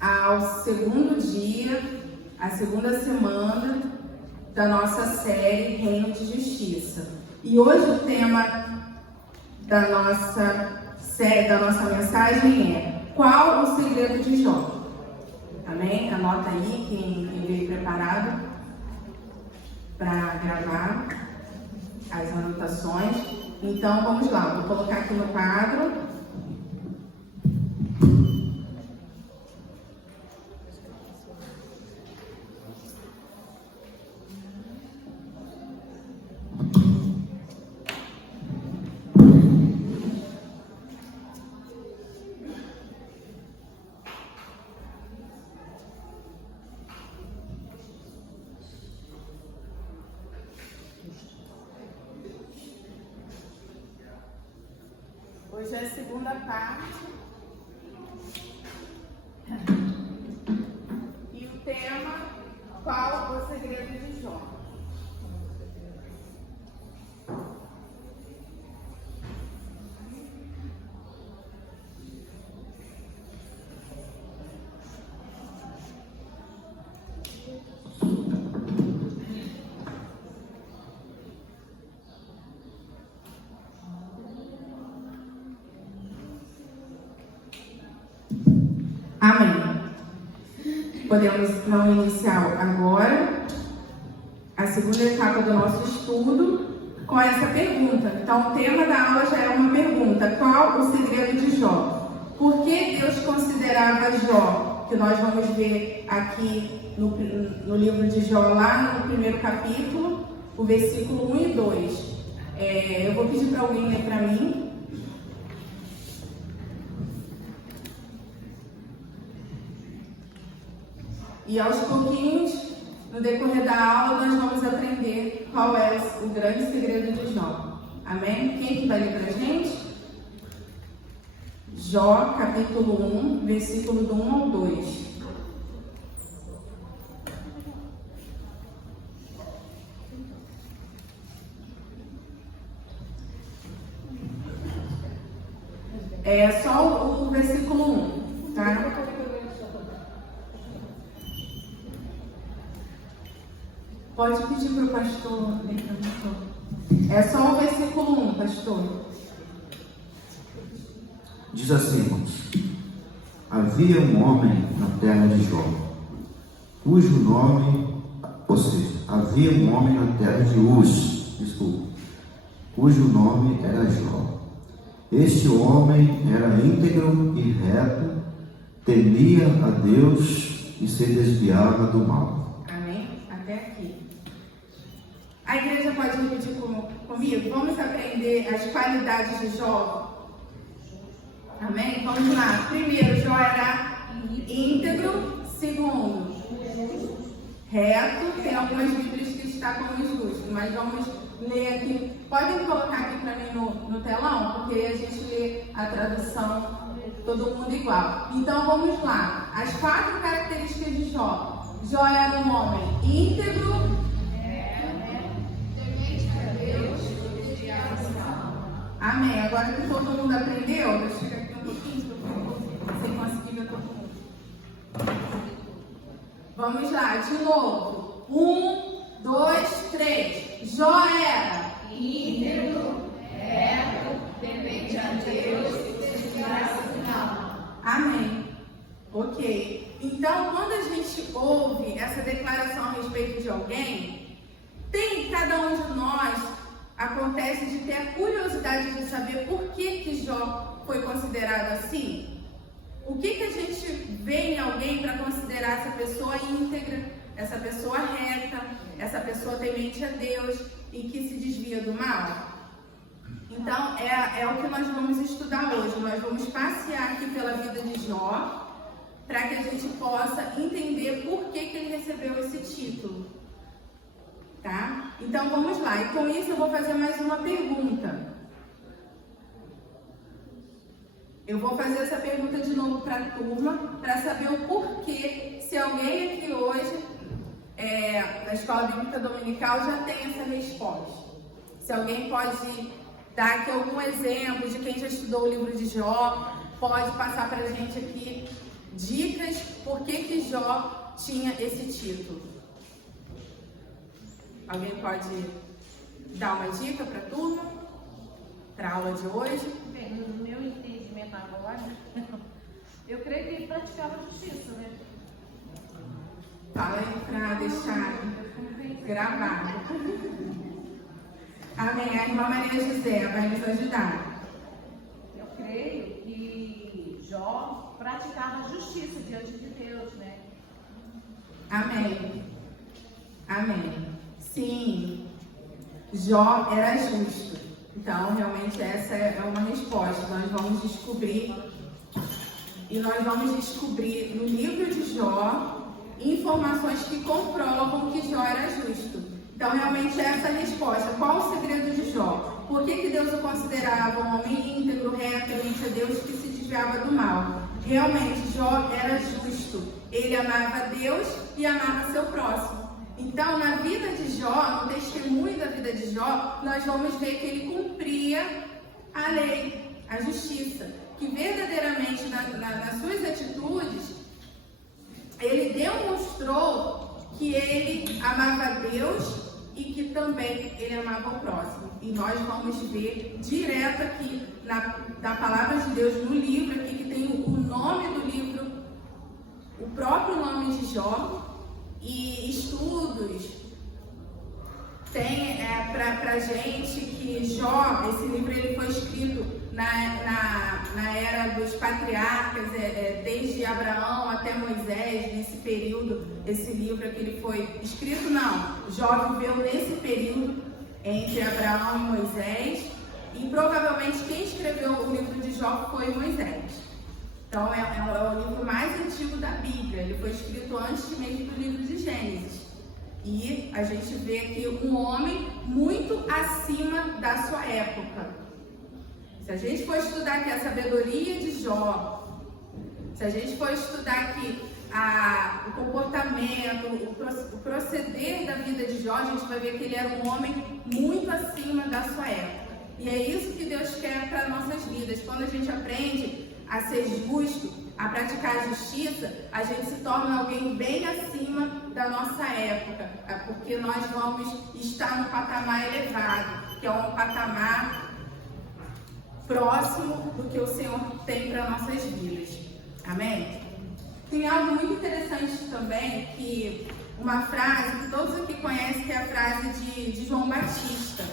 ao segundo dia, a segunda semana da nossa série Reino de Justiça. E hoje o tema da nossa mensagem é: qual o segredo de Jó? Amém? Anota aí quem veio preparado para gravar as anotações. Então vamos lá, vou colocar aqui no quadro. Hoje é a segunda parte e o tema: qual o segredo de Jó? Amém. Podemos então iniciar agora a segunda etapa do nosso estudo com essa pergunta. Então, o tema da aula já é uma pergunta: qual o segredo de Jó? Por que Deus considerava Jó, que nós vamos ver aqui no livro de Jó, lá no primeiro capítulo, o versículo 1 e 2. Eu vou pedir para alguém ler para mim. E aos pouquinhos, no decorrer da aula, nós vamos aprender qual é o grande segredo de Jó. Amém? Quem que vai ler pra gente? Jó, capítulo 1, versículo do 1 ao 2. É só o versículo 1, tá? Pode pedir para o pastor ler para mim. É só o versículo 1, pastor. Diz assim, irmãos: havia um homem na terra de Jó, cujo nome, havia um homem na terra de Uz, cujo nome era Jó. Este homem era íntegro e reto, temia a Deus e se desviava do mal. A igreja pode repetir comigo? Vamos aprender as qualidades de Jó? Amém? Vamos lá. Primeiro, Jó era íntegro. Segundo, reto. Tem algumas Bíblias que está como justo, mas vamos ler aqui. Podem colocar aqui para mim no telão, porque aí a gente lê a tradução todo mundo igual. Então vamos lá. As 4 características de Jó. Jó era um homem íntegro, amém. Agora que todo mundo aprendeu, eu chego aqui um pouquinho, sem conseguir ver todo mundo. Vamos lá, de novo. 1, 2, 3. Jó era íntegro, reto, temente a Deus e desviava do mal. Amém. Ok. Então, quando a gente ouve essa declaração a respeito de alguém, cada um de nós acontece de ter a curiosidade de saber por que Jó foi considerado assim. O que a gente vê em alguém para considerar essa pessoa íntegra, essa pessoa reta, essa pessoa temente a Deus e que se desvia do mal? Então, é o que nós vamos estudar hoje. Nós vamos passear aqui pela vida de Jó para que a gente possa entender por que ele recebeu esse título. Tá? Então vamos lá, e com isso eu vou fazer mais uma pergunta. Eu vou fazer essa pergunta de novo para a turma, para saber o porquê, se alguém aqui hoje, na Escola Bíblica Dominical, já tem essa resposta. Se alguém pode dar aqui algum exemplo de quem já estudou o livro de Jó, pode passar para a gente aqui dicas por que Jó tinha esse título. Alguém pode dar uma dica para a turma? Para a aula de hoje? Bem, no meu entendimento agora, eu creio que ele praticava justiça, né? Fala aí para deixar gravado. Amém. A irmã Maria José vai nos ajudar. Eu creio que Jó praticava justiça diante de Deus, né? Amém. Amém. Sim, Jó era justo. Então, realmente, essa é uma resposta. Nós vamos descobrir, e nós vamos descobrir no livro de Jó informações que comprovam que Jó era justo. Então, realmente, essa é a resposta. Qual o segredo de Jó? Por que Deus o considerava um homem íntegro, reto, temente a Deus, que se desviava do mal? Realmente, Jó era justo. Ele amava Deus e amava seu próximo. Então, na vida de Jó, no testemunho da vida de Jó, nós vamos ver que ele cumpria a lei, a justiça. Que verdadeiramente, nas suas atitudes, ele demonstrou que ele amava Deus e que também ele amava o próximo. E nós vamos ver direto aqui na palavra de Deus, no livro aqui, que tem o nome do livro, o próprio nome de Jó, e estudos. Tem pra gente que Jó, esse livro ele foi escrito na era dos patriarcas, desde Abraão até Moisés, nesse período, esse livro aqui ele foi escrito, não, Jó viveu nesse período entre Abraão e Moisés, e provavelmente quem escreveu o livro de Jó foi Moisés. Então é o livro mais antigo da Bíblia, ele foi escrito antes mesmo do livro de Gênesis. E a gente vê aqui um homem muito acima da sua época. Se a gente for estudar aqui a sabedoria de Jó, se a gente for estudar aqui o comportamento, o proceder da vida de Jó, a gente vai ver que ele era um homem muito acima da sua época. E é isso que Deus quer para nossas vidas. Quando a gente aprende a ser justo, a praticar a justiça, a gente se torna alguém bem acima da nossa época, porque nós vamos estar num patamar elevado, que é um patamar próximo do que o Senhor tem para nossas vidas. Amém? Tem algo muito interessante também, que uma frase que todos aqui conhecem, que é a frase de João Batista.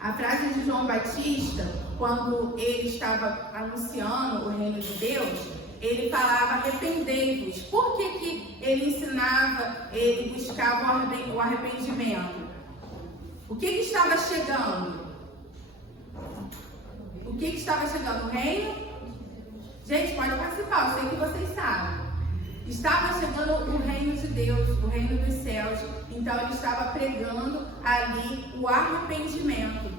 A frase de João Batista, quando ele estava anunciando o reino de Deus, ele falava: arrependei-vos. Por que ele ensinava, ele buscava o arrependimento? O que estava chegando? O que estava chegando? O reino? Gente, pode participar, eu sei que vocês sabem. Estava chegando o reino de Deus, o reino dos céus. Então ele estava pregando ali o arrependimento.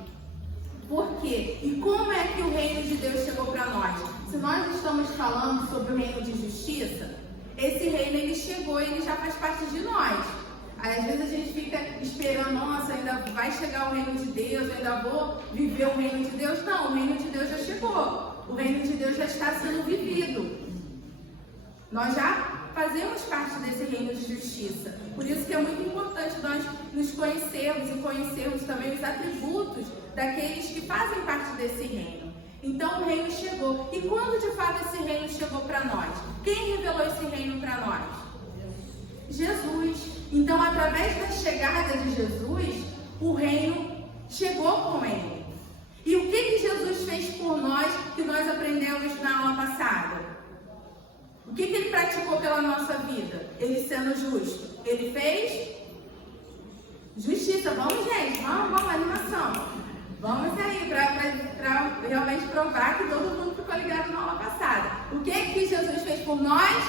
Por quê? E como é que o reino de Deus chegou para nós? Se nós estamos falando sobre o reino de justiça, esse reino ele chegou e ele já faz parte de nós. Aí, às vezes a gente fica esperando, nossa, ainda vai chegar o reino de Deus, eu ainda vou viver o reino de Deus. Não, o reino de Deus já chegou. O reino de Deus já está sendo vivido. Nós já fazemos parte desse reino de justiça. Por isso que é muito importante nós nos conhecermos e conhecermos também os atributos daqueles que fazem parte desse reino. Então o reino chegou. E quando de fato esse reino chegou para nós? Quem revelou esse reino para nós? Jesus. Então, através da chegada de Jesus, o reino chegou com ele. E o que Jesus fez por nós, que nós aprendemos na aula passada? O que ele praticou pela nossa vida? Ele sendo justo. Ele fez justiça. Vamos, gente, vamos, animação. Vamos aí, para realmente provar que todo mundo ficou ligado na aula passada. O que Jesus fez por nós?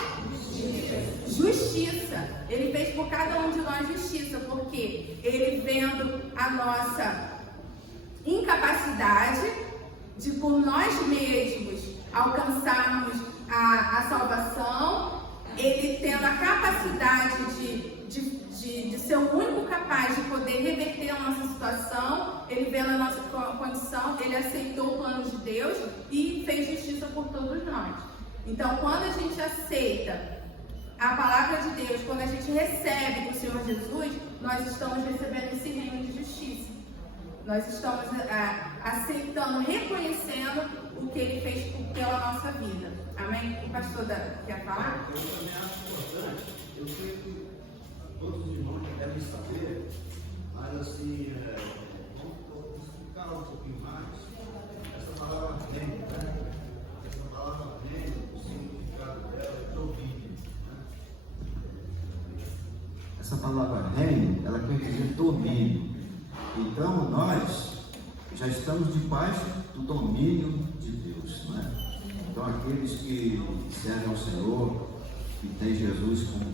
Justiça. Ele fez por cada um de nós justiça, porque ele vendo a nossa incapacidade de por nós mesmos alcançarmos a salvação, ele tendo a capacidade de ser o único capaz de poder reverter a nossa situação, ele vendo a nossa condição, ele aceitou o plano de Deus e fez justiça por todos nós. Então, quando a gente aceita a palavra de Deus, quando a gente recebe do Senhor Jesus, nós estamos recebendo esse reino de justiça. Nós estamos aceitando, reconhecendo o que Ele fez pela nossa vida. Amém? O pastor quer falar? Eu também acho importante, eu sei que todos os irmãos devem saber, mas assim, vamos explicar um pouquinho mais. Essa palavra reino, né? Essa palavra reino, o significado dela é domínio. Essa palavra reino, ela quer dizer domínio. Então, nós já estamos debaixo do domínio de Deus, não é? Então, aqueles que servem ao Senhor, que têm Jesus como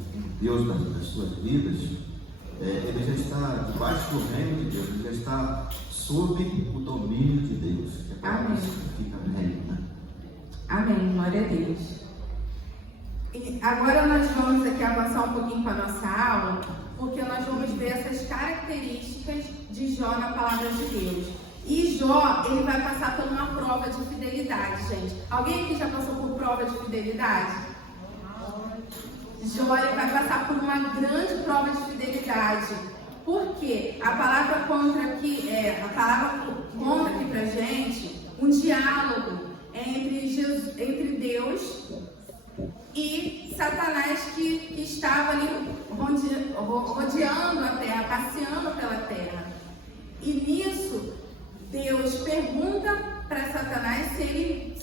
Deus das suas vidas, ele já está debaixo do reino de Deus, ele já está sob o domínio de Deus. Amém. Significa reino, né? Amém, glória a Deus. E agora nós vamos aqui avançar um pouquinho com a nossa aula, porque nós vamos ver essas características de Jó na palavra de Deus. E Jó, ele vai passar por uma prova de fidelidade, gente. Alguém aqui já passou por prova de fidelidade? Jó, ele vai passar por uma grande prova de fidelidade. Por quê? A palavra conta aqui pra gente um diálogo entre Deus e Satanás que estava ali rodeando a terra, passeando pela terra. E nisso, Deus pergunta para Satanás se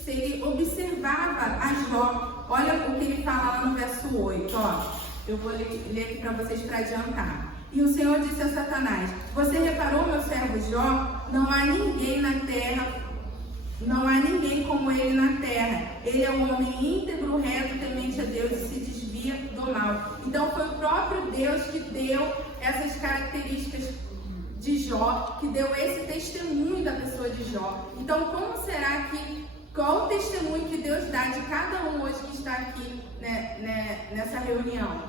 ele observava a Jó. Olha o que ele fala lá no verso 8. Ó. Eu vou ler aqui para vocês para adiantar. E o Senhor disse a Satanás: você reparou, meu servo Jó? Não há ninguém na terra. Não há ninguém como ele na terra. Ele é um homem íntegro, reto, temente a Deus e se desvia do mal. Então foi o próprio Deus que deu essas características de Jó, que deu esse testemunho da pessoa de Jó. Então qual o testemunho que Deus dá de cada um hoje que está aqui, né, nessa reunião?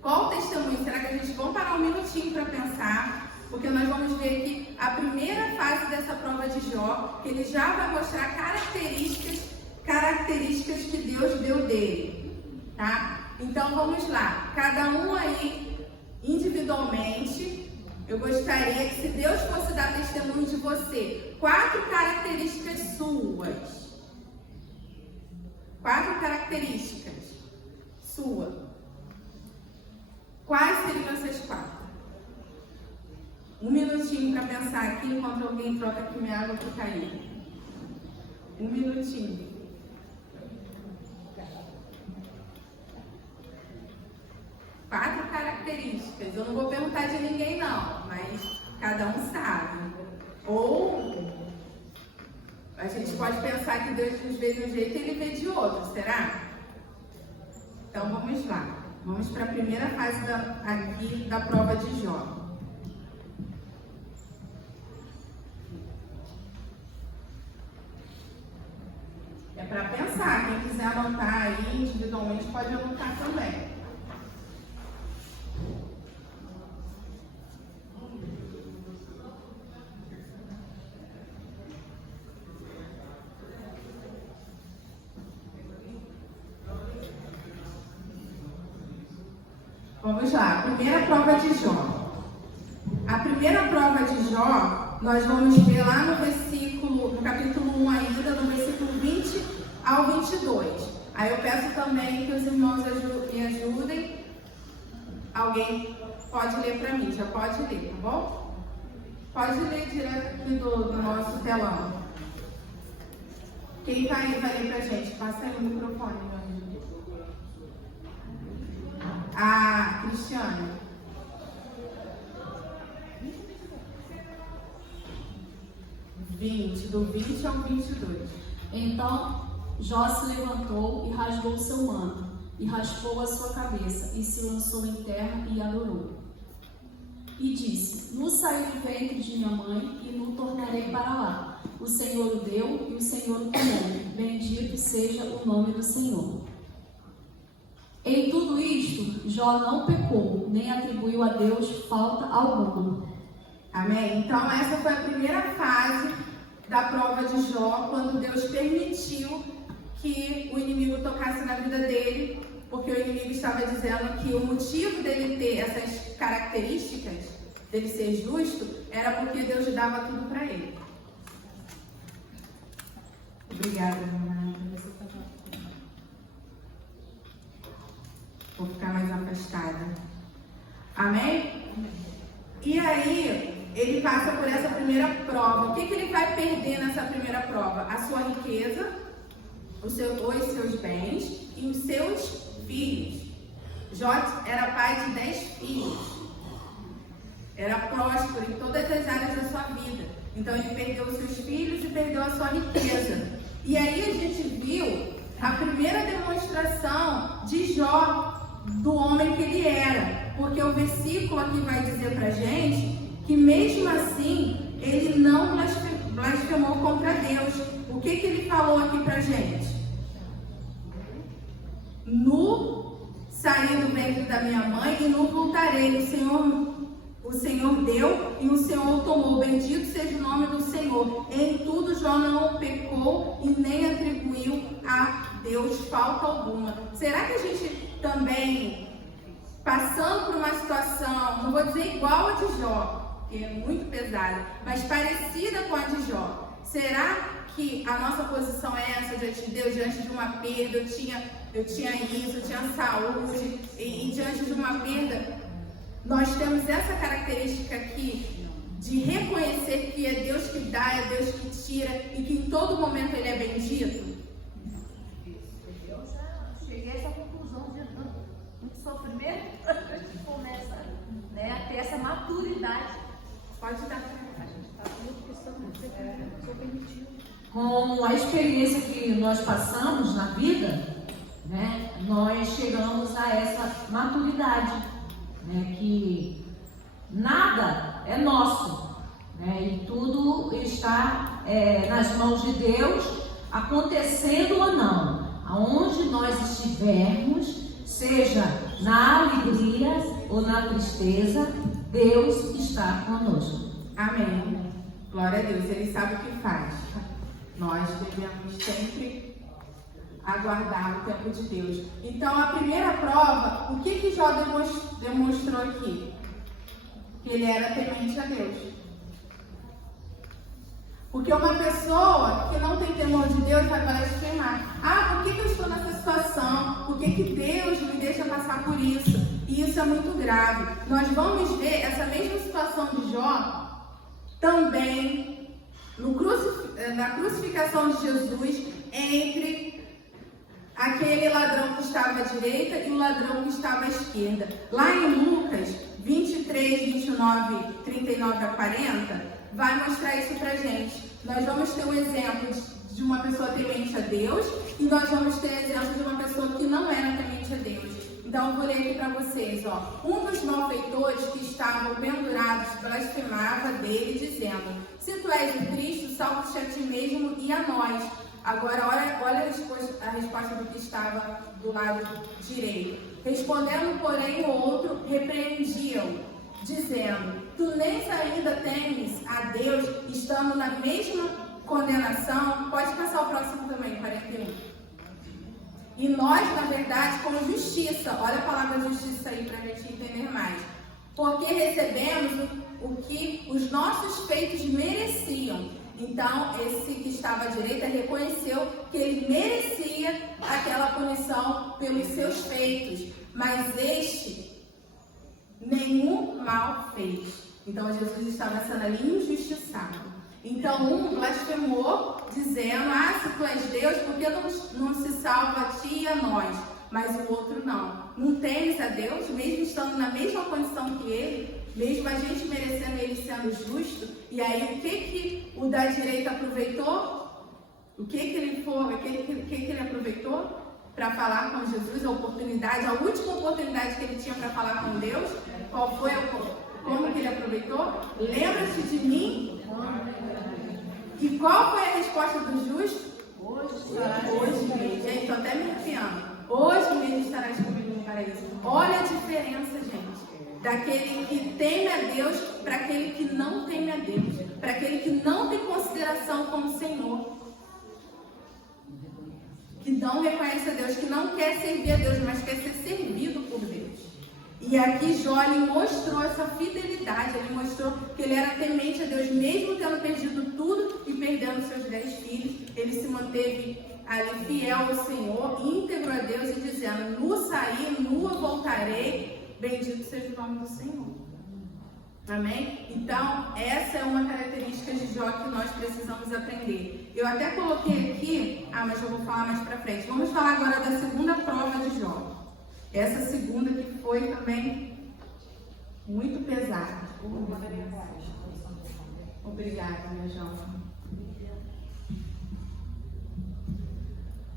Qual o testemunho? Será que a gente vai parar um minutinho para pensar? Porque nós vamos ver aqui a primeira fase dessa prova de Jó, que ele já vai mostrar características que Deus deu dele, tá? Então vamos lá, cada um aí individualmente, eu gostaria que, se Deus fosse dar testemunho de você, 4 características suas. 4 características suas. Quais seriam essas 4? Um minutinho para pensar aqui, enquanto alguém troca aqui minha água que caiu. Um minutinho. Quatro características. Eu não vou perguntar de ninguém não, mas cada um sabe. Ou a gente pode pensar que Deus nos vê de um jeito e Ele vê de outro, será? Então vamos lá. Vamos para a primeira fase da prova de Jó. É para pensar. Quem quiser anotar aí individualmente pode anotar também. Vamos lá, primeira prova de Jó. A primeira prova de Jó, nós vamos ver lá no capítulo 1 ainda, no versículo 20 ao 22. Aí eu peço também que os irmãos me ajudem. Alguém pode ler para mim, já pode ler, tá bom? Pode ler direto aqui do nosso telão. Quem vai ler pra gente? Passa aí o microfone, meu anjo. Ah, Cristiane. Do 20 ao 22. Então Jó se levantou e rasgou seu manto, e raspou a sua cabeça, e se lançou em terra e adorou. E disse: Nu saí do ventre de minha mãe, e nu tornarei para lá. O Senhor o deu e o Senhor o tomou. Bendito seja o nome do Senhor. Em tudo isto, Jó não pecou, nem atribuiu a Deus falta alguma. Amém? Então essa foi a primeira fase da prova de Jó, quando Deus permitiu que o inimigo tocasse na vida dele, porque o inimigo estava dizendo que o motivo dele ter essas características, dele ser justo, era porque Deus dava tudo para ele. Obrigada, mamãe. Vou ficar mais afastada. Amém? E aí, ele passa por essa primeira prova. O que ele vai perder nessa primeira prova? A sua riqueza, os seus bens e os seus filhos. Jó era pai de 10 filhos. Era próspero em todas as áreas da sua vida. Então ele perdeu os seus filhos e perdeu a sua riqueza. E aí a gente viu a primeira demonstração de Jó, do homem que ele era. Porque o versículo aqui vai dizer pra gente que mesmo assim ele não blasfemou contra Deus. O que ele falou aqui pra gente? Nu saí do ventre da minha mãe e nu voltarei. O Senhor deu e o Senhor tomou. Bendito seja o nome do Senhor. Em tudo Jó não pecou e nem atribuiu a Deus falta alguma. Será que a gente também, passando por uma situação, não vou dizer igual a de Jó, que é muito pesada, mas parecida com a de Jó, será que a nossa posição é essa diante de Deus, diante de uma perda? Eu tinha isso, eu tinha saúde, e diante de uma perda, nós temos essa característica aqui de reconhecer que é Deus que dá, é Deus que tira e que em todo momento Ele é bendito? Eu já cheguei a essa conclusão de muito sofrimento, a gente começa, né, a ter essa maturidade. Pode dar. A gente está muito questão de ser permitido. Com a experiência que nós passamos na vida, né, nós chegamos a essa maturidade, né, que nada é nosso, né, e tudo está nas mãos de Deus, acontecendo ou não, aonde nós estivermos, seja na alegria ou na tristeza, Deus está conosco. Amém. Glória a Deus, Ele sabe o que faz. Nós devemos sempre aguardar o tempo de Deus. Então, a primeira prova, o que Jó demonstrou aqui? Que ele era temente a Deus. Porque uma pessoa que não tem temor de Deus vai blasfemar. Ah, por que eu estou nessa situação? Por que Deus me deixa passar por isso? E isso é muito grave. Nós vamos ver essa mesma situação de Jó também na crucificação de Jesus, entre aquele ladrão que estava à direita e o ladrão que estava à esquerda. Lá em Lucas 23, 29, 39 a 40, vai mostrar isso pra gente. Nós vamos ter um exemplo de uma pessoa temente a Deus e nós vamos ter um exemplo de uma pessoa que não era temente a Deus. Então eu vou ler aqui para vocês, ó. Um dos malfeitores que estavam pendurados blasfemava dele, dizendo: se tu és o Cristo, salva-te a ti mesmo e a nós. Agora olha a resposta do que estava do lado direito. Respondendo, porém, o outro repreendia-o, dizendo: tu nem ainda temes a Deus, estando na mesma condenação. Pode passar o próximo também, 41. E nós, na verdade, com justiça, olha a palavra justiça aí para a gente entender mais, porque recebemos o que os nossos feitos mereciam. Então, esse que estava à direita reconheceu que ele merecia aquela punição pelos seus feitos, mas este nenhum mal fez. Então, Jesus estava sendo ali injustiçado. Então, um blasfemou, dizendo: ah, se tu és Deus, por que não se salva a ti e a nós? Mas o outro não. Não temes a Deus, mesmo estando na mesma condição que ele, mesmo a gente merecendo ele sendo justo. E aí, o que o da direita aproveitou? O que ele aproveitou para falar com Jesus? A oportunidade, a última oportunidade que ele tinha para falar com Deus. Qual foi como que ele aproveitou? Lembra-te de mim? E qual foi a resposta do justo? Hoje mesmo. Gente, estou até me arrepiando. Hoje mesmo estarás comigo no paraíso. Olha a diferença, gente. Daquele que teme a Deus para aquele que não teme a Deus. Para aquele que não tem consideração como Senhor. Que que não reconhece a Deus, que não quer servir a Deus, mas quer ser servido por Deus. E aqui Jó, ele mostrou essa fidelidade, ele mostrou que ele era temente a Deus, mesmo tendo perdido tudo e perdendo seus 10 filhos, ele se manteve ali fiel ao Senhor, íntegro a Deus e dizendo: nu saí, nua voltarei, bendito seja o nome do Senhor. Amém? Então, essa é uma característica de Jó que nós precisamos aprender. Eu até coloquei aqui, mas eu vou falar mais pra frente. Vamos falar agora da segunda prova de Jó. Essa segunda que foi também muito pesada. Obrigada, minha jovem.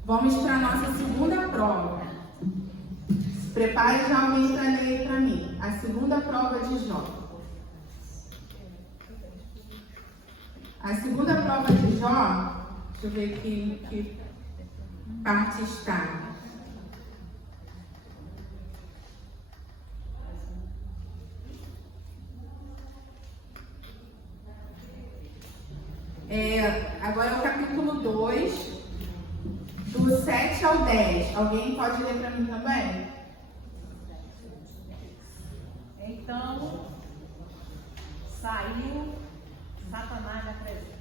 Vamos para a nossa segunda prova. Prepare já alguém para ler para mim. A segunda prova de Jó. A segunda prova de Jó, deixa eu ver que parte está. Agora é o capítulo 2, do 7 ao 10. Alguém pode ler para mim também? Então, saiu Satanás da presença.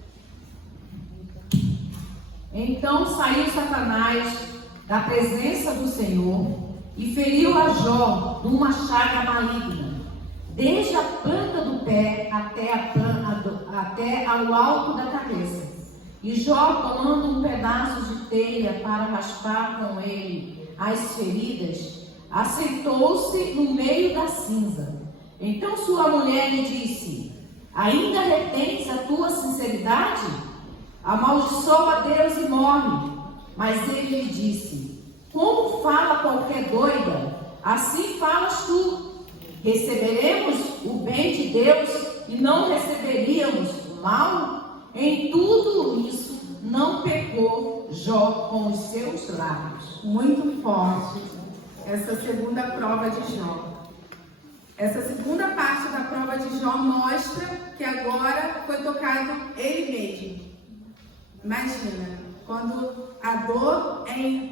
Então saiu Satanás da presença do Senhor e feriu a Jó de uma chaga maligna, desde a planta do pé até ao alto da cabeça. E Jó, tomando um pedaço de telha para raspar com ele as feridas, assentou-se no meio da cinza. Então sua mulher lhe disse: ainda retens a tua sinceridade? Amaldiçoa a Deus e morre. Mas ele lhe disse: como fala qualquer doida, assim falas tu. Receberemos o bem de Deus e não receberíamos o mal? Em tudo isso não pecou Jó com os seus lábios. Muito forte essa segunda prova de Jó. Essa segunda parte da prova de Jó mostra que agora foi tocado ele mesmo. Imagina, quando a dor é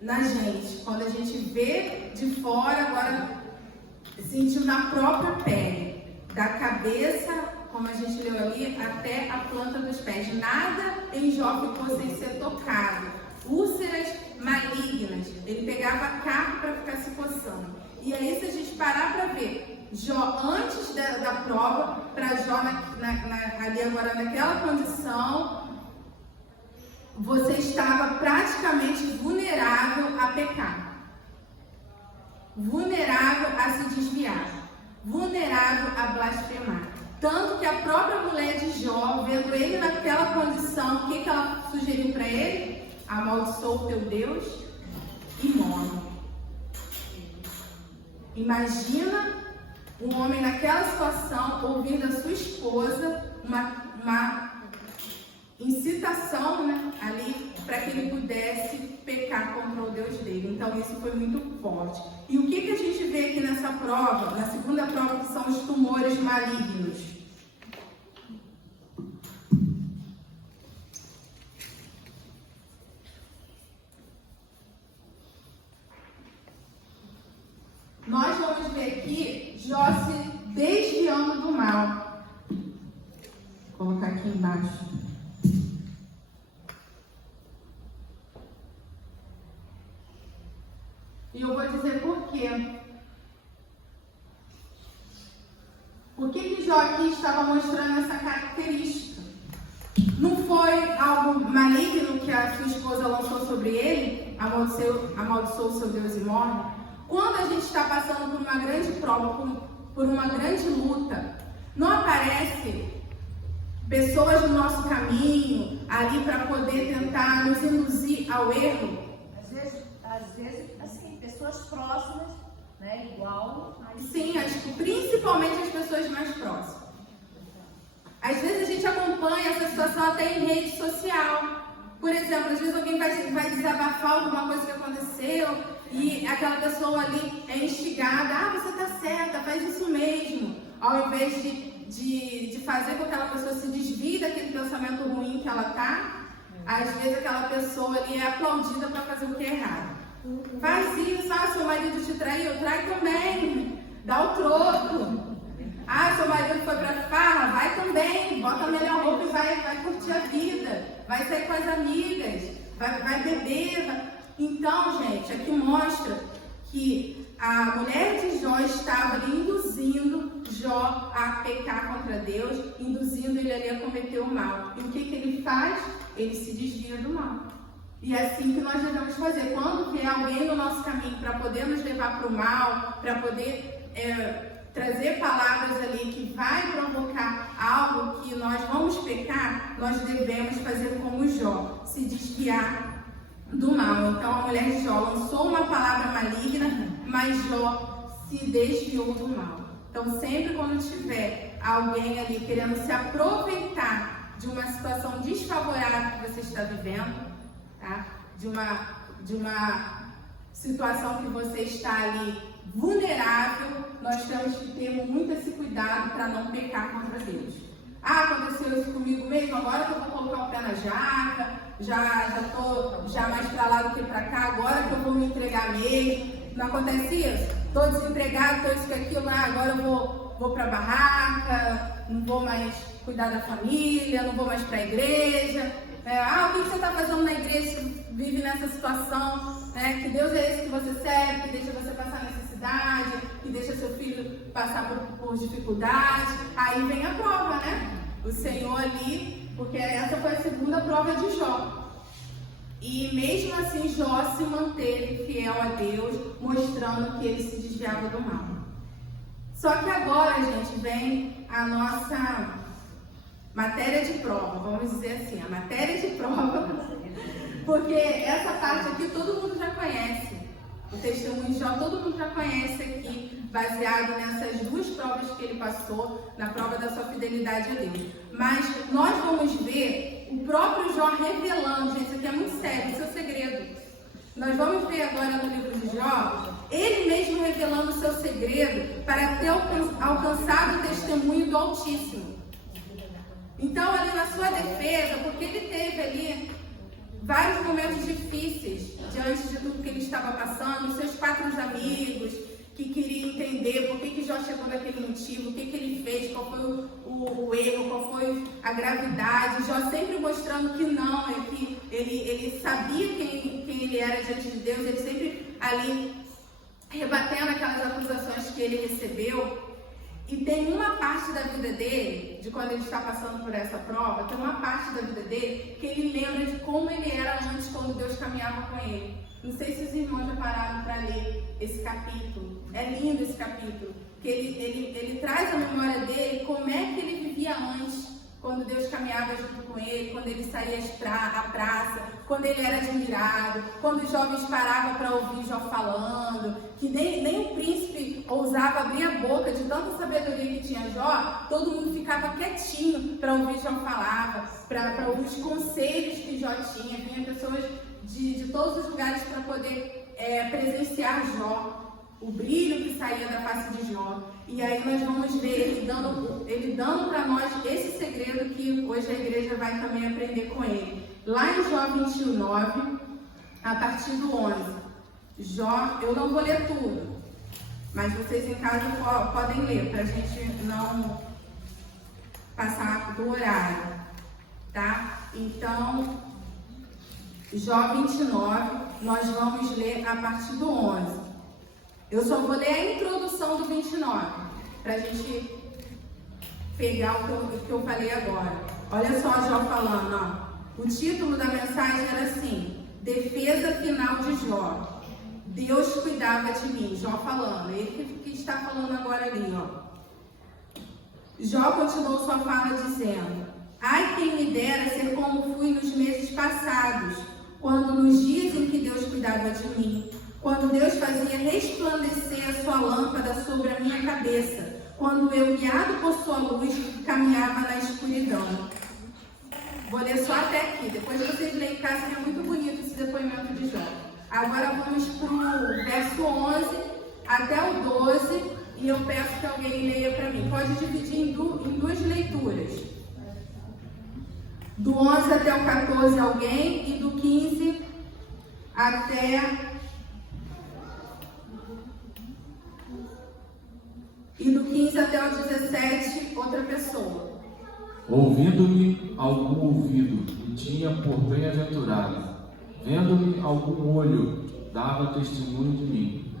na gente, quando a gente vê de fora, agora sentiu na própria pele, da cabeça, como a gente leu ali, até a planta dos pés. Nada em Jó ficou sem ser tocado. Úlceras malignas. Ele pegava carne para ficar se coçando. E aí, se a gente parar para ver, Jó antes da prova, para Jó ali agora naquela condição, você estava praticamente vulnerável a pecar. Vulnerável a se desviar. Vulnerável a blasfemar. Tanto que a própria mulher de Jó, vendo ele naquela condição, o que ela sugeriu para ele? Amaldiçoa o teu Deus e morre. Imagina um homem naquela situação, ouvir da sua esposa uma incitação, né, ali, para que ele pudesse pecar contra o Deus dele. Então isso foi muito forte. E o que a gente vê aqui nessa prova, na segunda prova, que são os tumores malignos? Nós vamos ver aqui Jó se desviando do mal. Vou colocar aqui embaixo. E eu vou dizer por quê. Por que Jó aqui estava mostrando essa característica? Não foi algo maligno que a sua esposa lançou sobre ele? Amaldiçoou o seu Deus e morre? Quando a gente está passando por uma grande prova, por uma grande luta, não aparece pessoas no nosso caminho ali para poder tentar nos induzir ao erro? Às vezes, assim, pessoas próximas, né, igual. Sim, principalmente as pessoas mais próximas. Às vezes a gente acompanha essa situação até em rede social. Por exemplo, às vezes alguém vai desabafar alguma coisa que aconteceu e aquela pessoa ali é instigada: você está certa, faz isso mesmo. Ao invés de fazer com que aquela pessoa se desvie daquele pensamento ruim que ela está, Às vezes aquela pessoa ali é aplaudida para fazer o que é errado. Faz isso, seu marido te traiu, trai também, dá o troco. Seu marido foi pra farra, vai também, bota a melhor roupa e vai curtir a vida, vai sair com as amigas, vai beber. Então, gente, aqui mostra que a mulher de Jó estava ali induzindo Jó a pecar contra Deus, induzindo ele ali a cometer o mal. E o que ele faz? Ele se desvia do mal. E é assim que nós devemos fazer. Quando vier alguém no nosso caminho para poder nos levar para o mal, para poder trazer palavras ali que vai provocar algo que nós vamos pecar, nós devemos fazer como Jó, se desviar do mal. Então a mulher de Jó lançou uma palavra maligna, mas Jó se desviou do mal. Então sempre quando tiver alguém ali querendo se aproveitar de uma situação desfavorável que você está vivendo, tá? De uma situação que você está ali vulnerável, nós temos que ter muito esse cuidado para não pecar contra Deus. Aconteceu isso comigo mesmo, agora que eu vou colocar o pé na jaca, já estou mais para lá do que para cá, agora que eu vou me entregar mesmo. Não acontece isso? Estou desempregado, estou isso que aquilo, agora eu vou para a barraca, não vou mais cuidar da família, não vou mais para a igreja. O que você está fazendo na igreja que vive nessa situação? Que Deus é esse que você serve, que deixa você passar necessidade, que deixa seu filho passar por dificuldade. Aí vem a prova, né? O Senhor ali, porque essa foi a segunda prova de Jó. E mesmo assim Jó se manteve fiel a Deus, mostrando que ele se desviava do mal. Só que agora, gente, vem a nossa matéria de prova, vamos dizer assim, a matéria de prova, porque essa parte aqui todo mundo já conhece. O testemunho de Jó todo mundo já conhece aqui, baseado nessas duas provas que ele passou, na prova da sua fidelidade a Deus. Mas nós vamos ver o próprio Jó revelando, gente, isso aqui é muito sério, isso é segredo. Nós vamos ver agora no livro de Jó, ele mesmo revelando o seu segredo para ter alcançado o testemunho do Altíssimo. Então, ali na sua defesa, porque ele teve ali vários momentos difíceis diante de tudo que ele estava passando, os seus 4 amigos que queriam entender por que Jó chegou naquele motivo, o que ele fez, qual foi o erro, qual foi a gravidade. Jó sempre mostrando que não, que ele sabia quem ele era diante de Deus, ele sempre ali rebatendo aquelas acusações que ele recebeu. E tem uma parte da vida dele, de quando ele está passando por essa prova, tem uma parte da vida dele que ele lembra de como ele era antes, quando Deus caminhava com ele. Não sei se os irmãos já pararam para ler esse capítulo. É lindo esse capítulo, que ele traz a memória dele, como é que ele vivia antes, quando Deus caminhava junto com ele, quando ele saía à praça, quando ele era admirado, quando os jovens paravam para ouvir Jó falando, que nem o príncipe ousava abrir a boca de tanta sabedoria que tinha Jó, todo mundo ficava quietinho para ouvir Jó falar, para ouvir os conselhos que Jó tinha. Vinha pessoas de todos os lugares para poder presenciar Jó, o brilho que saía da face de Jó. E aí nós vamos ver ele dando para nós esse segredo que hoje a igreja vai também aprender com ele. Lá em Jó 21:9, a partir do 11. Jó, eu não vou ler tudo, mas vocês em casa podem ler, para a gente não passar do horário, tá? Então, Jó 29, nós vamos ler a partir do 11. Eu só vou ler a introdução do 29, para a gente pegar o que eu falei agora. Olha só Jó falando, ó. O título da mensagem era assim: Defesa final de Jó. Deus cuidava de mim. Jó falando, ele que está falando agora ali, ó. Jó continuou sua fala dizendo: Ai, quem me dera ser como fui nos meses passados, quando nos dias em que Deus cuidava de mim, quando Deus fazia resplandecer a sua lâmpada sobre a minha cabeça, quando eu, guiado por sua luz, caminhava na escuridão. Vou ler só até aqui, depois vocês leem em casa, que é muito bonito esse depoimento de Jó. Agora vamos para o verso 11 até o 12, e eu peço que alguém leia para mim. Pode dividir em duas leituras. Do 11 até o 14 alguém e do 15 até o 17 outra pessoa. Ouvindo-me algum ouvido, e tinha por bem-aventurado. Vendo-me algum olho, dava testemunho de mim.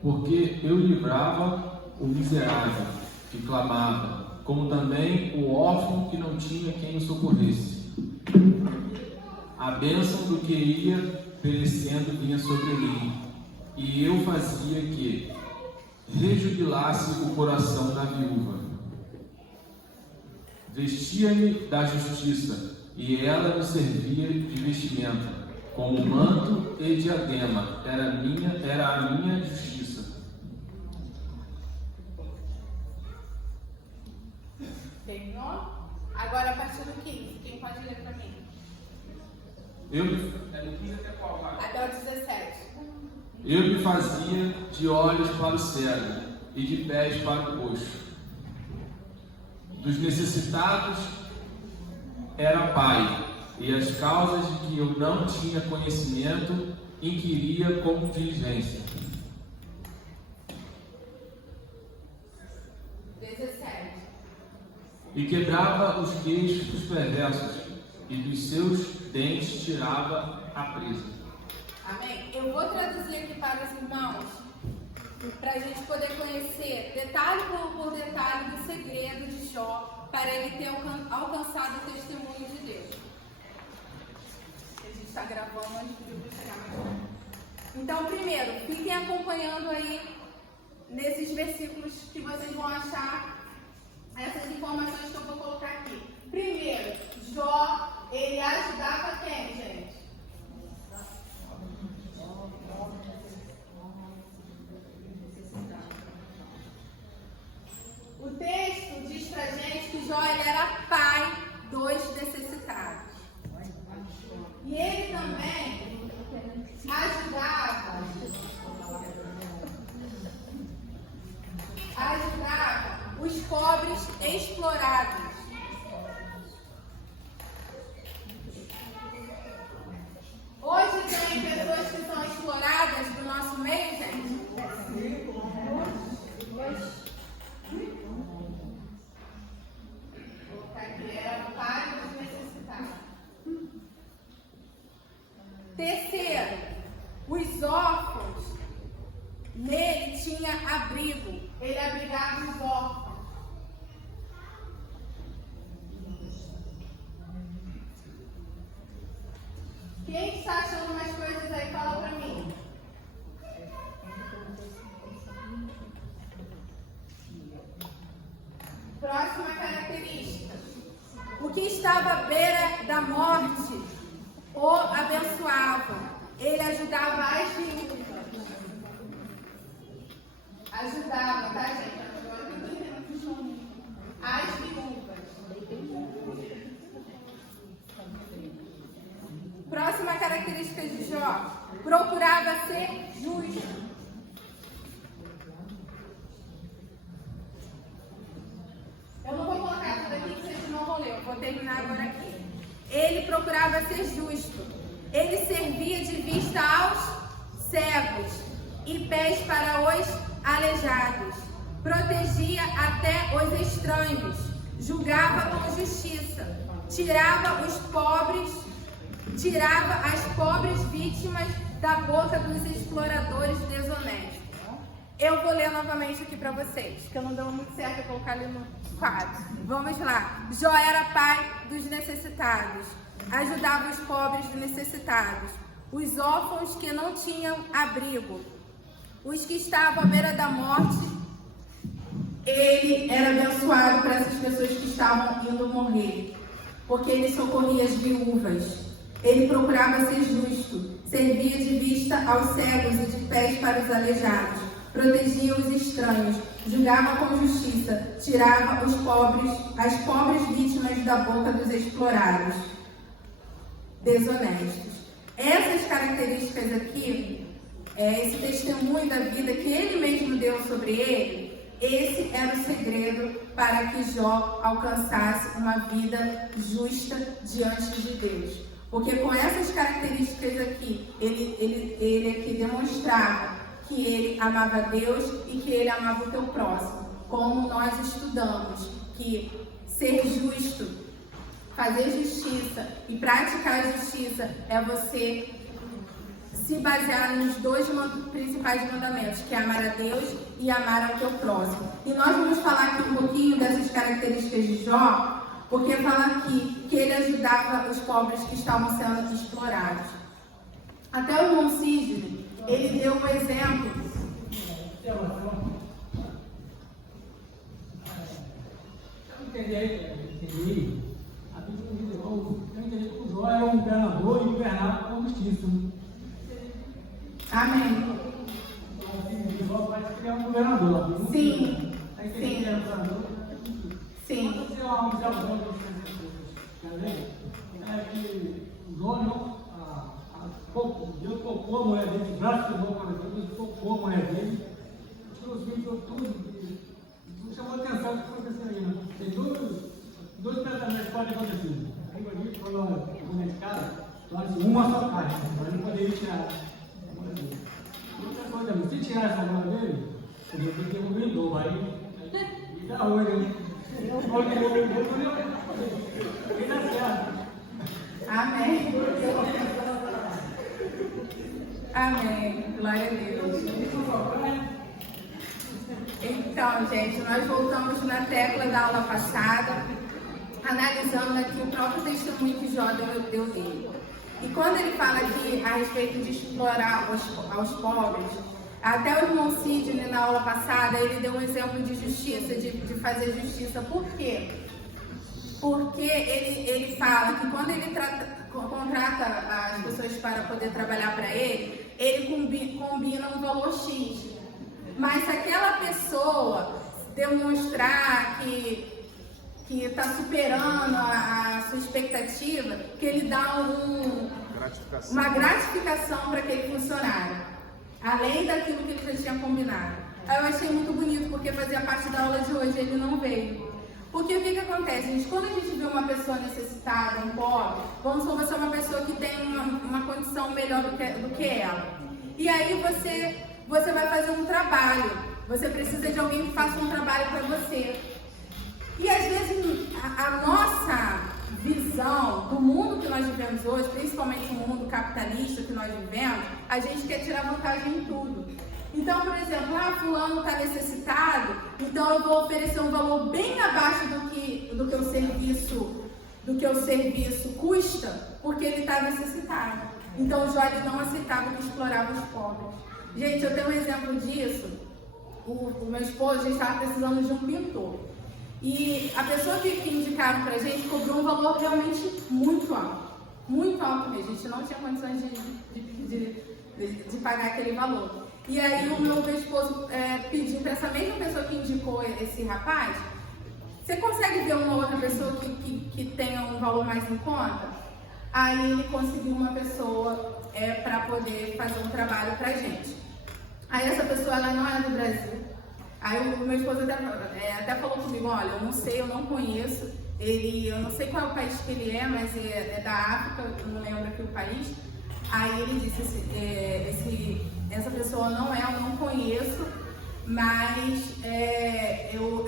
Porque eu livrava o miserável, que clamava, como também o órfão que não tinha quem o socorresse. A bênção do que ia perecendo vinha sobre mim, e eu fazia que rejubilasse o coração da viúva. Vestia-me da justiça, e ela me servia de vestimenta, como manto e diadema, era a minha justiça. Terminou? Agora a partir do 15, quem pode ler para mim? Até o 17. Eu me fazia de olhos para o cego e de pés para o coxo. Dos necessitados era pai, e as causas de que eu não tinha conhecimento inquiria com diligência. 17. E quebrava os queixos dos perversos, e dos seus dentes tirava a presa. Amém? Eu vou traduzir aqui para os irmãos, para a gente poder conhecer detalhe por detalhe do segredo de Jó, para ele ter alcançado o testemunho de Deus. A gente está gravando antes de buscar. Então, primeiro, fiquem acompanhando aí nesses versículos que vocês vão achar essas informações que eu vou colocar aqui. Primeiro, Jó, ele ajudava quem, gente? O texto diz pra gente que Jó ele era pai dos necessitados. E ele também ajudava os pobres explorados. Hoje tem pessoas que são exploradas do nosso meio, gente? Vou colocar aqui, era o pai dos necessitados. Terceiro, os órfãos, nele tinha abrigo, ele abrigava os órfãos. Quem está achando mais coisas aí, fala pra mim. Próxima característica. O que estava à beira da morte o abençoava. Ele ajudava as viúvas. Ajudava, tá, gente? Agora que eu tô entendendo. As viúvas. Próxima característica de Jó. Procurava ser justo. Eu não vou colocar tudo aqui que vocês não vão ler. Eu vou terminar agora aqui. Ele procurava ser justo. Ele servia de vista aos cegos e pés para os aleijados. Protegia até os estranhos. Julgava com justiça. Tirava as pobres vítimas da boca dos exploradores desonestos. Eu vou ler novamente aqui para vocês, que eu não deu muito certo eu colocar ali no quadro. Vamos lá. Jó era pai dos necessitados, ajudava os pobres necessitados, os órfãos que não tinham abrigo, os que estavam à beira da morte. Ele era abençoado para essas pessoas que estavam indo morrer, porque ele socorria as viúvas. Ele procurava ser justo, servia de vista aos cegos e de pés para os aleijados, protegia os estranhos, julgava com justiça, tirava as pobres vítimas da boca dos explorados, desonestos. Essas características aqui, esse testemunho da vida que ele mesmo deu sobre ele, esse era o segredo para que Jó alcançasse uma vida justa diante de Deus. Porque com essas características aqui, ele aqui demonstrava que ele amava Deus e que ele amava o teu próximo. Como nós estudamos que ser justo, fazer justiça e praticar a justiça é você se basear nos dois principais mandamentos, que é amar a Deus e amar ao teu próximo. E nós vamos falar aqui um pouquinho dessas características de Jó, porque fala aqui que ele ajudava os pobres que estavam sendo explorados. Até o irmão Sidney, ele deu um exemplo. Eu entendi. A Bíblia diz, eu entendi que o Jó era um governador e governava com justiça. Amém. Então, assim, o Jó vai criar um governador. Sim. Sim. Sim. Quando você observa é que o Jó não. Deus tocou a mulher dele, o braço de novo para Deus tocou a mulher dele, tirou os vídeos tudo. Chamou a atenção o que aconteceu aí, né? Tem dois pensamentos que podem acontecer. Aí o Godinho falou, nesse caso, uma só caixa, mas não poderia tirar a mulher dele. Outra coisa, se tirar essa mulher dele, você vai ter que derrubar em dobro, aí dá ruim, né? Ele dá certo. Amém. Amém. Glória a Deus. Então, gente, nós voltamos na tecla da aula passada, analisando aqui o próprio testemunho que Jó deu dele. E quando ele fala aqui a respeito de explorar aos pobres, até o irmão Sidney, na aula passada, ele deu um exemplo de justiça, de fazer justiça. Por quê? Porque ele fala que quando ele contrata as pessoas para poder trabalhar para ele combina um valor X. Mas se aquela pessoa demonstrar que está superando a sua expectativa, que ele dá uma gratificação para aquele funcionário, além daquilo que ele já tinha combinado. Aí eu achei muito bonito, porque fazia parte da aula de hoje, ele não veio. Porque o que acontece, gente? Quando a gente vê uma pessoa necessitada, um pobre, vamos supor você é uma pessoa que tem uma condição melhor do que ela. E aí você vai fazer um trabalho. Você precisa de alguém que faça um trabalho para você. E às vezes a nossa visão do mundo que nós vivemos hoje, principalmente o mundo capitalista que nós vivemos, a gente quer tirar vantagem em tudo. Então, por exemplo, fulano está necessitado, então eu vou oferecer um valor bem abaixo do que o serviço custa, porque ele está necessitado. Então, Jó não aceitava que explorava os pobres. Gente, eu tenho um exemplo disso. O meu esposo já estava precisando de um pintor. E a pessoa que indicaram pra gente cobrou um valor realmente muito alto. Muito alto mesmo. A gente não tinha condições de pagar aquele valor. E aí o meu esposo pediu para essa mesma pessoa que indicou esse rapaz, você consegue ver uma outra pessoa que tenha um valor mais em conta? Aí ele conseguiu uma pessoa para poder fazer um trabalho pra gente. Aí essa pessoa, ela não é do Brasil. Aí o meu esposo até falou comigo, olha, eu não sei, eu não conheço, eu não sei qual é o país que ele é, mas é da África, eu não lembro aqui o país. Aí ele disse, essa pessoa não é, eu não conheço, mas eu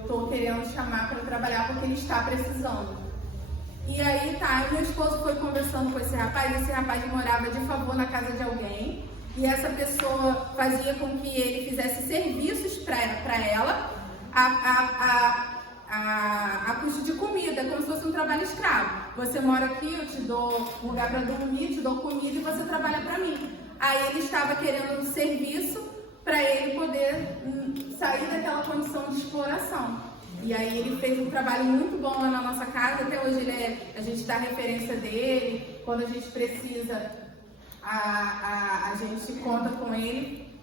estou querendo chamar para trabalhar porque ele está precisando. E aí meu esposo foi conversando com esse rapaz morava de favor na casa de alguém, e essa pessoa fazia com que ele fizesse serviços para ela a custo de comida, como se fosse um trabalho escravo. Você mora aqui, eu te dou um lugar para dormir, te dou comida e você trabalha para mim. Aí ele estava querendo um serviço para ele poder sair daquela condição de exploração. E aí ele fez um trabalho muito bom lá na nossa casa, até hoje a gente dá referência dele, quando a gente precisa, a gente conta com ele,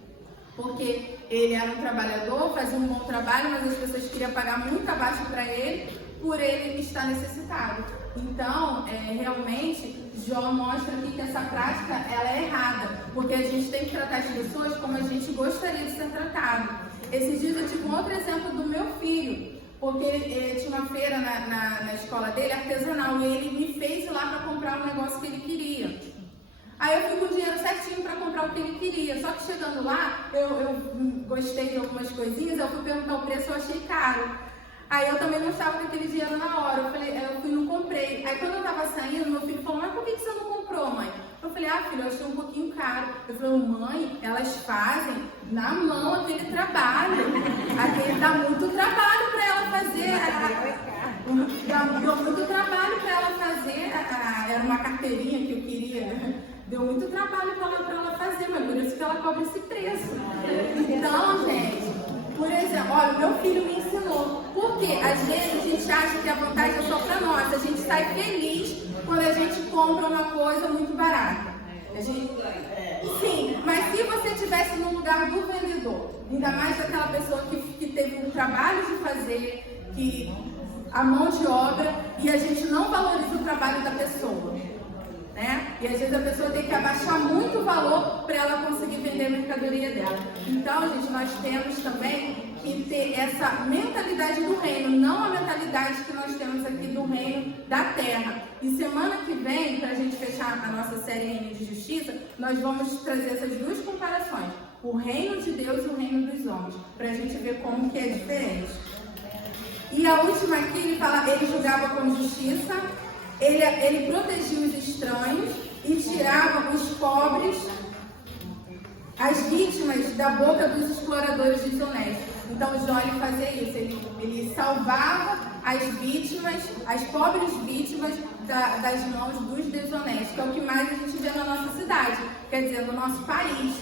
porque ele era um trabalhador, fazia um bom trabalho, mas as pessoas queriam pagar muito abaixo para ele, por ele estar necessitado. Então, realmente, Jó mostra aqui que essa prática ela é errada, porque a gente tem que tratar as pessoas como a gente gostaria de ser tratado. Esses dias eu tive um outro exemplo do meu filho. porque ele tinha uma feira na escola dele, artesanal, e ele me fez ir lá para comprar um negócio que ele queria. Aí eu fui com o dinheiro certinho para comprar o que ele queria, só que chegando lá, eu gostei de algumas coisinhas, eu fui perguntar o preço, eu achei caro. Aí eu também não estava com aquele dinheiro na hora, eu fui e não comprei. Aí quando eu estava saindo, meu filho falou, mas por que você não comprou, mãe? Eu falei, filho, eu achei um pouquinho caro. Eu falei, mãe, elas fazem na mão aquele trabalho. Dá muito trabalho para ela fazer. Deu muito trabalho para ela fazer. Era uma carteirinha que eu queria. Deu muito trabalho para ela fazer, mas por isso que ela cobra esse preço. Então, gente, por exemplo, olha, meu filho me ensinou. Porque às vezes a gente acha que a vantagem é só para nós. A gente sai feliz quando a gente compra uma coisa muito barata. Sim, mas se você estivesse no lugar do vendedor, ainda mais daquela pessoa que teve o trabalho de fazer, a mão de obra, e a gente não valoriza o trabalho da pessoa, né? E às vezes a pessoa tem que abaixar muito o valor para ela conseguir vender a mercadoria dela. Então, gente, nós temos também que ter essa mentalidade do reino, não a mentalidade que nós temos aqui do reino da terra. E semana que vem, para a gente fechar a nossa série Reino de Justiça, nós vamos trazer essas duas comparações, o reino de Deus e o reino dos homens, para a gente ver como que é diferente. E a última aqui, ele fala, ele julgava com justiça, ele protegia os estranhos e tirava os pobres, as vítimas da boca dos exploradores desonestos. Então Jó ele fazia isso, ele salvava as vítimas, as pobres vítimas das mãos dos desonestos, que é o que mais a gente vê na nossa cidade, quer dizer, no nosso país.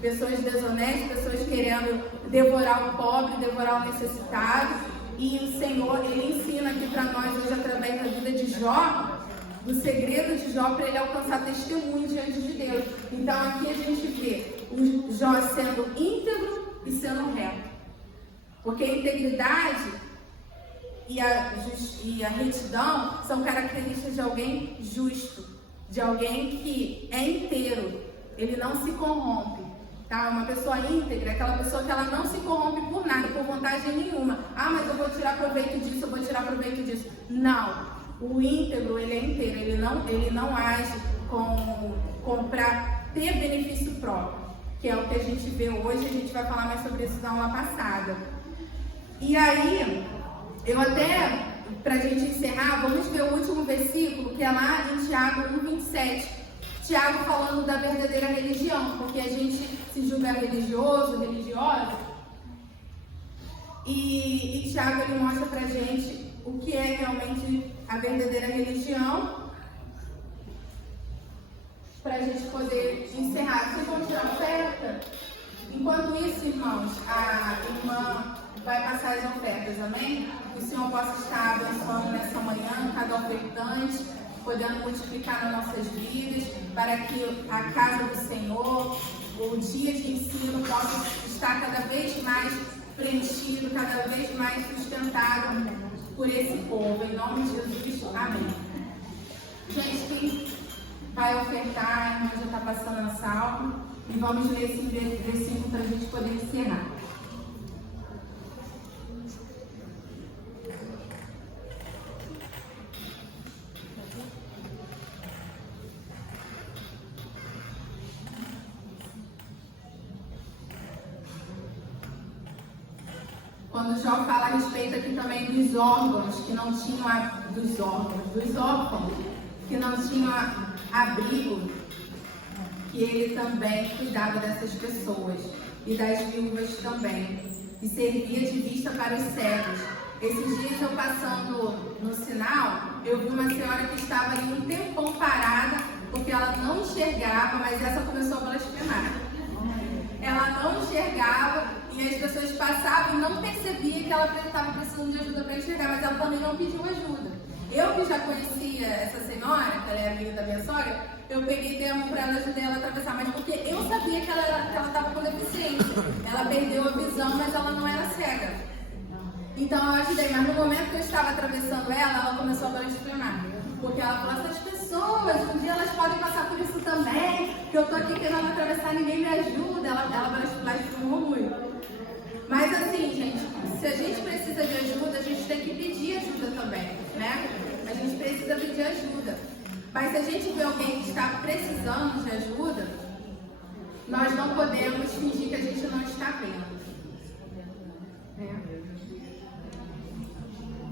Pessoas desonestas, pessoas querendo devorar o pobre, devorar o necessitado. E o Senhor, ele ensina aqui para nós hoje, através da vida de Jó, o segredo de Jó para ele alcançar testemunho diante de Deus. Então aqui a gente vê o Jó sendo íntegro e sendo reto. Porque a integridade e a retidão são características de alguém justo, de alguém que é inteiro, ele não se corrompe. Tá? Uma pessoa íntegra é aquela pessoa que ela não se corrompe por nada, por vantagem nenhuma. Mas eu vou tirar proveito disso, eu vou tirar proveito disso. Não. O íntegro, ele é inteiro, ele não age para ter benefício próprio, que é o que a gente vê hoje, a gente vai falar mais sobre isso na aula passada. E aí, eu até, para a gente encerrar, vamos ver o último versículo, que é lá em Tiago 1,27. Tiago falando da verdadeira religião, porque a gente se julga religioso, religiosa, e Tiago ele mostra pra gente o que é realmente a verdadeira religião, para a gente poder encerrar. Vocês vão tirar oferta? Enquanto isso, irmãos, a irmã vai passar as ofertas, amém? Que o Senhor possa estar abençoando nessa manhã cada ofertante, podendo multiplicar nas nossas vidas, para que a casa do Senhor, o dia de ensino, possa estar cada vez mais preenchido, cada vez mais sustentado por esse povo. Em nome de Jesus, amém. Gente, quem vai ofertar, a irmã já está passando a salva, e vamos ler esse versículo para a gente poder encerrar. Quando Jó fala a respeito aqui também dos órfãos que não tinham que não tinham abrigo, que ele também cuidava dessas pessoas e das viúvas também, e servia de vista para os cegos. Esses dias eu passando no sinal, eu vi uma senhora que estava ali um tempão parada, porque ela não enxergava, mas essa começou a blasfemar. Ela não enxergava e as pessoas passavam e não percebiam que ela estava precisando de ajuda para enxergar, mas ela também não pediu ajuda. Eu que já conhecia essa senhora, que ela é amiga da minha sogra, eu peguei e dei a mão para ela, ajudei ela a atravessar, mas porque eu sabia que ela estava com deficiência. Ela perdeu a visão, mas ela não era cega. Então eu ajudei, mas no momento que eu estava atravessando ela começou a blasfemar. Porque ela falou, essas pessoas, um dia elas podem passar por isso também, que eu tô aqui querendo atravessar, ninguém me ajuda. Ela blasfemou muito. Mas assim, gente, se a gente precisa de ajuda, ajuda também, né? A gente precisa pedir ajuda. Mas se a gente vê alguém que está precisando de ajuda, nós não podemos fingir que a gente não está vendo.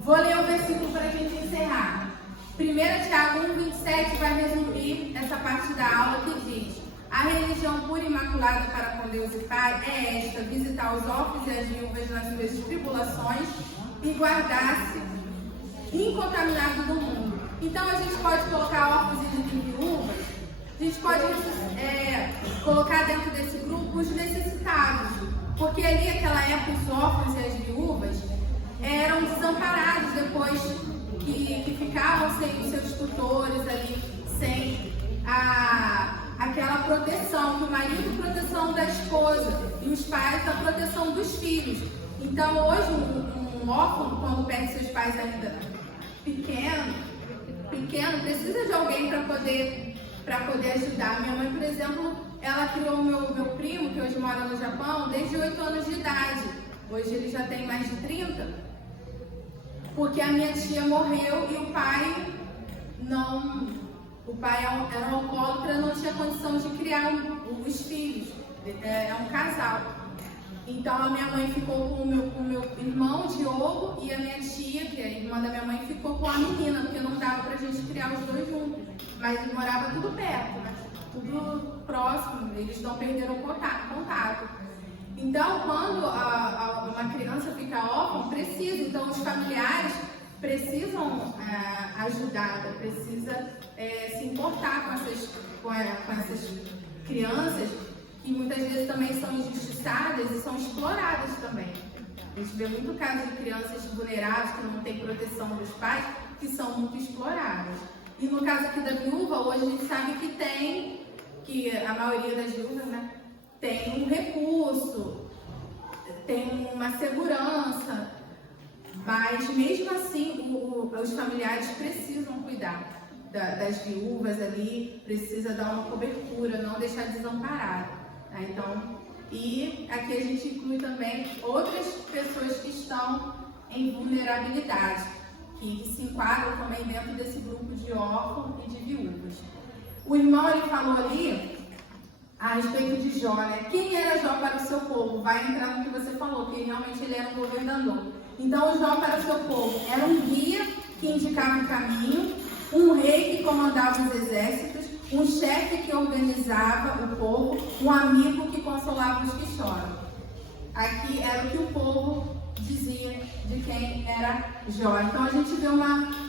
Vou ler o versículo para a gente encerrar. 1 Tiago 1,27 vai resumir essa parte da aula que diz: a religião pura e imaculada para com Deus e Pai é esta: visitar os órfãos e as viúvas nas suas tribulações e guardar-se incontaminado do mundo. Então a gente pode colocar órfãos e viúvas, a gente pode colocar dentro desse grupo os necessitados, porque ali naquela época os órfãos e as viúvas eram desamparados depois que ficavam sem os seus tutores ali, sem aquela proteção, que o marido proteção da esposa e os pais a proteção dos filhos. Então hoje um órfão, quando perde seus pais ainda pequeno, precisa de alguém para poder ajudar. Minha mãe, por exemplo, ela criou o meu primo, que hoje mora no Japão, desde 8 anos de idade. Hoje ele já tem mais de 30. Porque a minha tia morreu e o pai era um alcoólatra, não tinha condição de criar os filhos. É um casal. Então a minha mãe ficou com o meu irmão, Diogo, e a minha tia, que é a irmã da minha mãe, ficou com a menina, porque não dava pra gente criar os dois juntos. Mas morava tudo perto, né? Tudo próximo, eles não perderam contato. Então, quando uma criança fica órfã, precisa, então os familiares precisam ajudar, precisa se importar com essas crianças, que muitas vezes também são injustiçadas e são exploradas também. A gente vê muito caso de crianças vulneráveis que não têm proteção dos pais, que são muito exploradas. E no caso aqui da viúva, hoje a gente sabe que a maioria das viúvas, né, tem um recurso, tem uma segurança, mas mesmo assim os familiares precisam cuidar das viúvas ali, precisa dar uma cobertura, não deixar desamparado. Tá? Então, e aqui a gente inclui também outras pessoas que estão em vulnerabilidade, que se enquadram também dentro desse grupo de órfãos e de viúvas. O irmão ele falou ali a respeito de Jó, né? Quem era Jó para o seu povo? Vai entrar no que você falou, que realmente ele era um governador. Então, Jó para o seu povo era um guia que indicava o caminho, um rei que comandava os exércitos, um chefe que organizava o povo, um amigo que consolava os que choram. Aqui era o que o povo dizia de quem era Jó. Então, a gente vê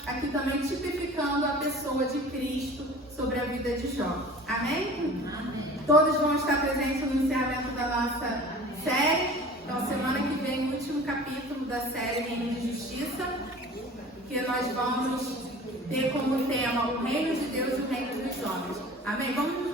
aqui também tipificando a pessoa de Cristo sobre a vida de Jó. Amém? Amém. Todos vão estar presentes no encerramento da nossa série. Então, semana que vem, o último capítulo da série Reino de Justiça, que nós vamos ter como tema o Reino de Deus e o Reino dos Homens. Amém? Vamos